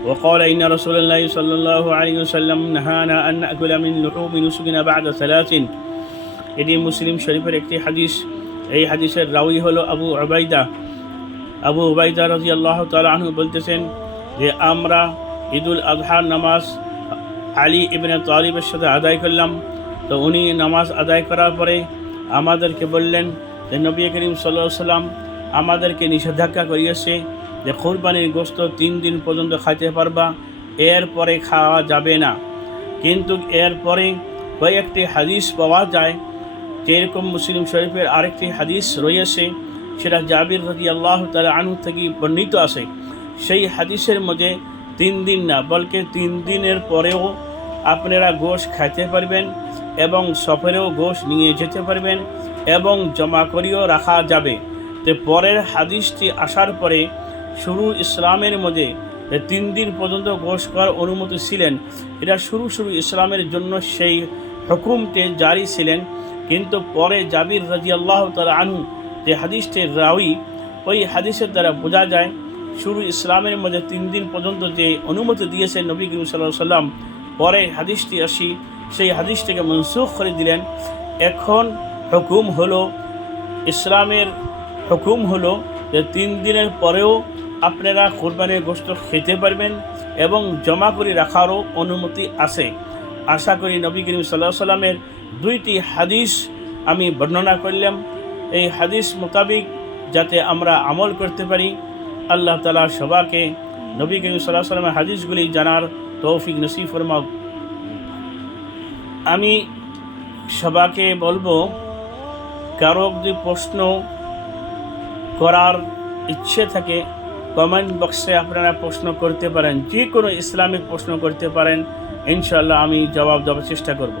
وقال إن رسول الله صلى الله عليه وسلم نهانا أن نأكل من لحوم نسكنا بعد 3। এটি মুসলিম শরীফের একটি হাদিস। এই হাদিসের রাওয়ী হলো আবু উবাইদা রাদিয়াল্লাহু তাআলা আনহু বলতেছেন যে আমরা ঈদুল আজহার নামাজ আলী ইবনে তালিবের সাথে আদায় করলাম। তো উনি নামাজ আদায় করার পরে আমাদেরকে বললেন যে নবী করিম সাল্লাল্লাহু আলাইহি ওয়াসাল্লাম আমাদেরকে নিষেধাজ্ঞা করিয়েছে যে কুরবানির গোশত 3 দিন পর্যন্ত খাইতে পারবা, এরপরে খাওয়া যাবে না। কিন্তু এরপরে কয়েকটি হাদিস পাওয়া যায়, যেরকম মুসলিম শরীফের আরেকটি হাদিস রয়েছে, সেটা জাবির রাদিয়াল্লাহু তাআলা আনহু থেকে বর্ণিত আছে। সেই হাদিসের মধ্যে 3 দিন না, বলকে 3 দিনের পরেও আপনারা গোশ খাইতে পারবেন এবং সফরেও গোশ নিয়ে যেতে পারবেন এবং জমা করিয়েও রাখা যাবে। তো পরের হাদিসটি আসার পরে শুরু ইসলামের মধ্যে 3 দিন পর্যন্ত গোশ খাওয়ার অনুমতি ছিলেন। এটা শুরু ইসলামের জন্য সেই হুকুমটি জারি ছিলেন। কিন্তু পরে জাবির রাদিয়াল্লাহু তাআলা আনহু যে হাদিসটির রাওয়ী, ওই হাদিসের দ্বারা বোঝা যায় শুরু ইসলামের মধ্যে 3 দিন পর্যন্ত যে অনুমতি দিয়েছেন নবী করিম সাল্লাল্লাহু আলাইহি ওয়াসাল্লাম, পরে হাদিসটি আসি সেই হাদিসটিকে মনসুখ করে দিলেন। এখন ইসলামের হুকুম হলো যে 3 দিনের পরেও আপনারা কুরবানির গোশত খেতে পারবেন এবং জমা করে রাখারও অনুমতি আছে। আশা করি নবী করিম সাল্লাল্লাহু আলাইহি ওয়াসাল্লামের 2টি হাদিস আমি বর্ণনা করলাম, এই হাদিস মোতাবিক যাতে আমরা আমল করতে পারি। আল্লাহ তাআলা সবাইকে নবী করিম সাল্লাল্লাহু আলাইহি ওয়াসাল্লামের হাদিসগুলি জানার তৌফিক নসিব ফরমাও। আমি সবাইকে বলবো, কারো যদি প্রশ্ন করার ইচ্ছে থাকে কমেন্ট বক্সে আপনারা প্রশ্ন করতে পারেন, যে কোনো ইসলামিক প্রশ্ন করতে পারেন, ইনশাআল্লাহ আমি জবাব দেওয়ার চেষ্টা করব।